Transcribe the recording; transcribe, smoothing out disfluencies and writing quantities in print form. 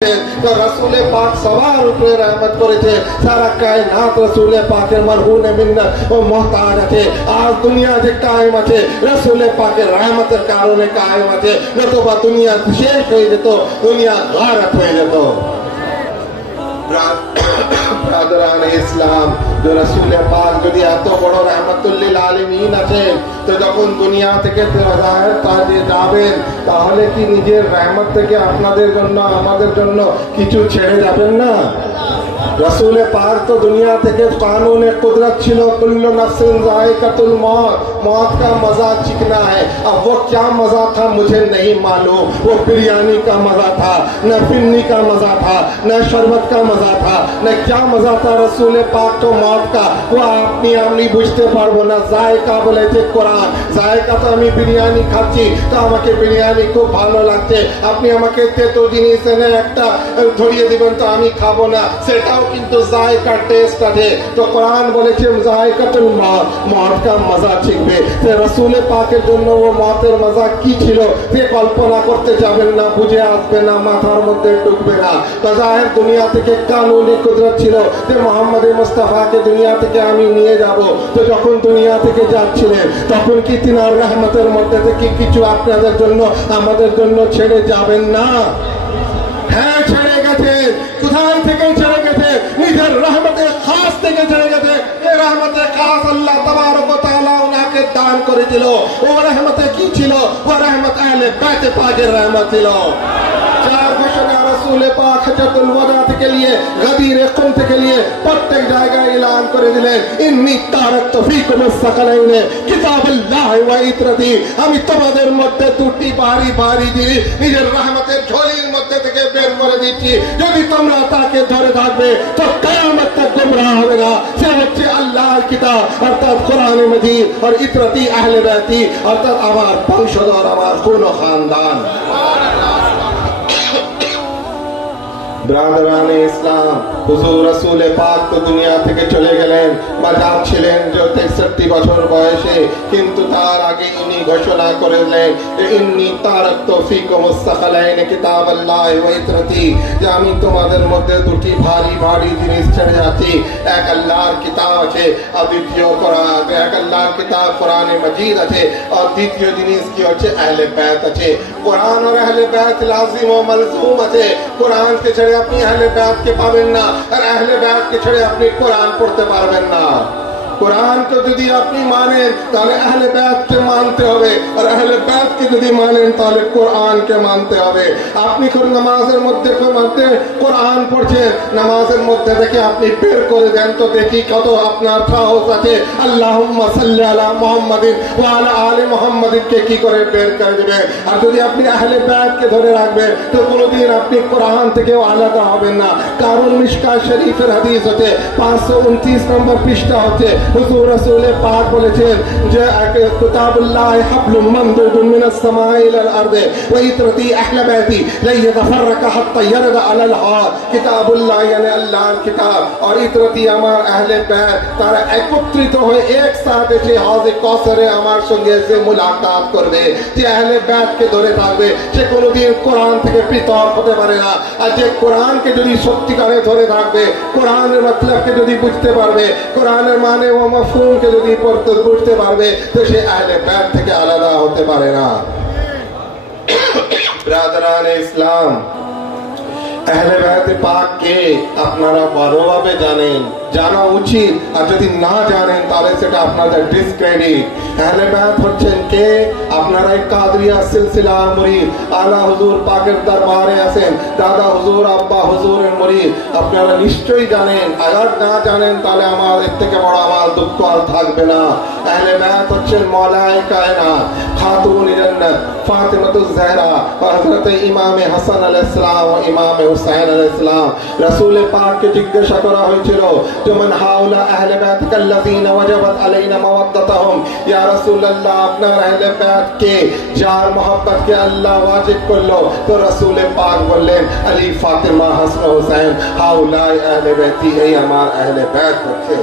তো রাসূলে পাক সবার উপরে রহমত করেছে। সারা কায়নাত রাসূলে পাকের মারহুনে মিন্নাত ও মুহতাজ আছে। আজ দুনিয়া যে কায়েম আছে রাসূলে পাকের রহমতের কারণে কায়েম আছে, নতুবা দুনিয়া শেষ হয়ে যেত, দুনিয়া গারক হয়ে যেত। ব্রাদারানে ইসলাম, যে রাসূলে পাক যদি এত বড় রহমতুল লিল আলামিন আছেন, তো যখন দুনিয়া থেকে জাহের কাজে যাবেন তাহলে কি নিজের রহমত থেকে আপনাদের জন্য আমাদের জন্য কিছু ছেড়ে যাবেন না? रसूल पाक तो दुनिया থেকে कानून कुदरत छिलो कुल्लु नफ्सिन जायकातुल मौत, मौत का मजा चिकना है। अब वो क्या मजा था मुझे नहीं मालूम, वो बिरयानी का मजा था, न फिन्नी का मजा था, न शरबत का मजा था, न क्या मजा था रसूल पाक तो मौत का वो আপনি আমি বুঝতে পারবো না। জায়কা বলেছে কোরআন, জায়কা তো আমি বিরিয়ানি খাচ্ছি তো আমাকে বিরিয়ানি খুব ভালো লাগছে, আপনি আমাকে তেতো জিনিস এনে একটা ধরিয়ে দিবেন তো আমি খাবো না, সেটাও কিন্তু জায়কা টেস্ট আছে। তো কোরআন বলেছে জায়কাতুল মौत, মौत का মজা চিখবে। তো রাসূল পাকের জন্য ও মौतेর মজা কি ছিল সে কল্পনা করতে যাবেন না, বুঝে আসবে না, মাথার মধ্যে ঢুকবে না। তো জাহের দুনিয়া থেকে কানুনি কুদরত ছিল যে মোহাম্মদ মুস্তাফাকে দুনিয়া থেকে আমি নিয়ে যাব। তো যখন দুনিয়া থেকে যাচ্ছিলেন তখন কি তিনার রহমতের মধ্যে থেকে কিছু আপনাদের জন্য আমাদের জন্য ছেড়ে যাবেন না? হ্যাঁ, ছেড়ে গেছে। কোথায় থেকে ছেড়ে গেছে? নিজের রহমতে খাস থেকে ছেড়ে গেছে। এই রহমতে খাস আল্লাহ তাবারক ওয়া তাআলা ওনাকে দান করে দিল। ও রহমতে কি ছিল? ও রহমত আহলে বাইত পাকের রহমত ছিল। চার ঘোষণা রাসূল পাক হজ্জাতুল ওয়াদা থেকে নিয়ে গাদির কুম থেকে নিয়ে প্রত্যেক জায়গায় এলান করে দিলেন ইন্নী তারাকতু ফীকুমুস সাকালাইন কিতাবুল্লাহ ওয়া ইতরাতি, আমি তোমাদের মধ্যে দুটি ভারী ভারী জিনিস নিজের রহমতের ঝোলির মধ্যে থেকে বের করে দিচ্ছি, যদি তোমরা তাকে ধরে থাকবে তো কিয়ামত তক গুমরাহ হবে না। সে হচ্ছে আল্লাহর কিতাব অর্থাৎ কোরআন মজিদ আর ইতরাতি আহলে বাইতি অর্থাৎ আমার বংশধর, আমার খুন ও খানদান। ব্রাদারানে ইসলাম, হুজুর রাসূল পাক তো দুনিয়া থেকে চলে গেলেন, বাজার ছিলেন যে 63 বছর বয়সে, কিন্তু তার আগে ইনি ঘোষণা করলেন ইন্নী তারাকতু ফীকুমুস সাকালাইন কিতাবাল্লাহ ওয়া ইতরাতি, যে আমি তোমাদের মধ্যে দুটি ভারী ভারী জিনিস ছেড়ে যাচ্ছি। এক আল্লাহর কিতাব আছে আর দ্বিতীয় কোরআন, এক আল্লাহর কিতাব কোরআনে মজিদ আছে আর দ্বিতীয় জিনিস কি হচ্ছে আহলে বাইত আছে। কোরআন আর আহলে বাইত লাজিম ও মালজুম আছে। কোরআন কে ছেড়ে আপনি আহলে বাইতকে পাবেন না, আর আহলে বাইতকে ছেড়ে আপনি কোরআন পড়তে পারবেন না। কোরআন কে যদি আপনি মানেন তাহলে আহলে বাইতকে মানতে হবে, আর আহলে বাইতকে যদি মানেন তাহলে কোরআনকে মানতে হবে। আপনি কোন নামাজের মধ্যে কোরআন পড়ছেন, নামাজের মধ্যে থেকে আপনি বের করে দেন তো দেখি কত আপনার সাহস আছে আল্লাহুম্মা সাল্লি আলা মুহাম্মাদিন ওয়া আলা আলি মুহাম্মাদিন কে কি করে বের করে দিবেন। আর যদি আপনি আহলে বাইতকে ধরে রাখবেন তো কোনোদিন আপনি কোরআন থেকে আলাদা হবেন না। কারণ মিশকাত শরীফের হাদিস হচ্ছে 529 নম্বর পৃষ্ঠা হচ্ছে হুজুর রাসূল পাক বলেছেন যে কিতাবুল্লাহ হাবলুম মামদুদুন মিনাস সামাই ইলাল আরদি ওয়া ইতরাতি আহলে বাইতি লা ইয়াতাফাররাকা হাত্তা ইয়ারদা আলাল হাদ। কিতাবুল্লাহ মানে আল্লাহর কিতাব আর ইতরাতি আমার আহলে বাইত, তারা একত্রিত হয়ে একসাথে এসে হাউজে কাউসারে আমার সঙ্গে এসে মুলাকাত করবে। যে আহলে বাইতকে ধরে থাকবে সে কোনোদিন কোরআন থেকে পৃথক হতে পারে না। আর যে কোরআনকে যদি সত্যিকারে ধরে থাকবে, কোরআনের মতলবকে যদি বুঝতে পারবে, কোরআনের মানে ও মাফহুমকে যদি পড়তে বুঝতে পারবে তো সে আহলে বাইত থেকে আলাদা হতে পারে না। ব্রাদারানে ইসলাম, আহলে বাইত পাক কে আপনারা ভালোভাবে জানেন, জানা উচিত। আর যদি না জানেন তাহলে সেটা আপনাদের ডিসক্রেডিট। আহলে বাইত হচ্ছেন কে? আপনারা এই কাদরিয়া সিলসিলা মুরিদ, আলা হুজুর পাকের দরবারে আছেন, দাদা হুজুর আব্বা হুজুরের মুরিদ, আপনারা নিশ্চয়ই জানেন। আগার না জানেন তাহলে আমার এর থেকে বড় আমার দুঃখ আর থাকবে না। আহলে বাইত হচ্ছেন মাওলায়ে কায়নাত, খাতুনুল জান্নাত ফাতিমাতুজ জাহরা ওয়া হযরত ইমামে হাসান আলাইহিস সালাম ও ইমামে হুসাইন আলাইহিস সালাম। রাসূল পাককে জিজ্ঞাসা করা হয়েছিল মান হাউলা আহলে বাইতিকা আল্লাযিনা ওয়াজাবাত আলাইনা মাওয়াদ্দাতুহুম, ইয়া রাসূলুল্লাহ আপনার আহলে বাইত কে যার mohabbat কে আল্লাহ ওয়াজিব করলো? তো রাসূল পাক বললেন আলী ফাতিমা হাসান হুসাইন হাউলা আহলে বাইতি, এই আমার আহলে বাইত হচ্ছে।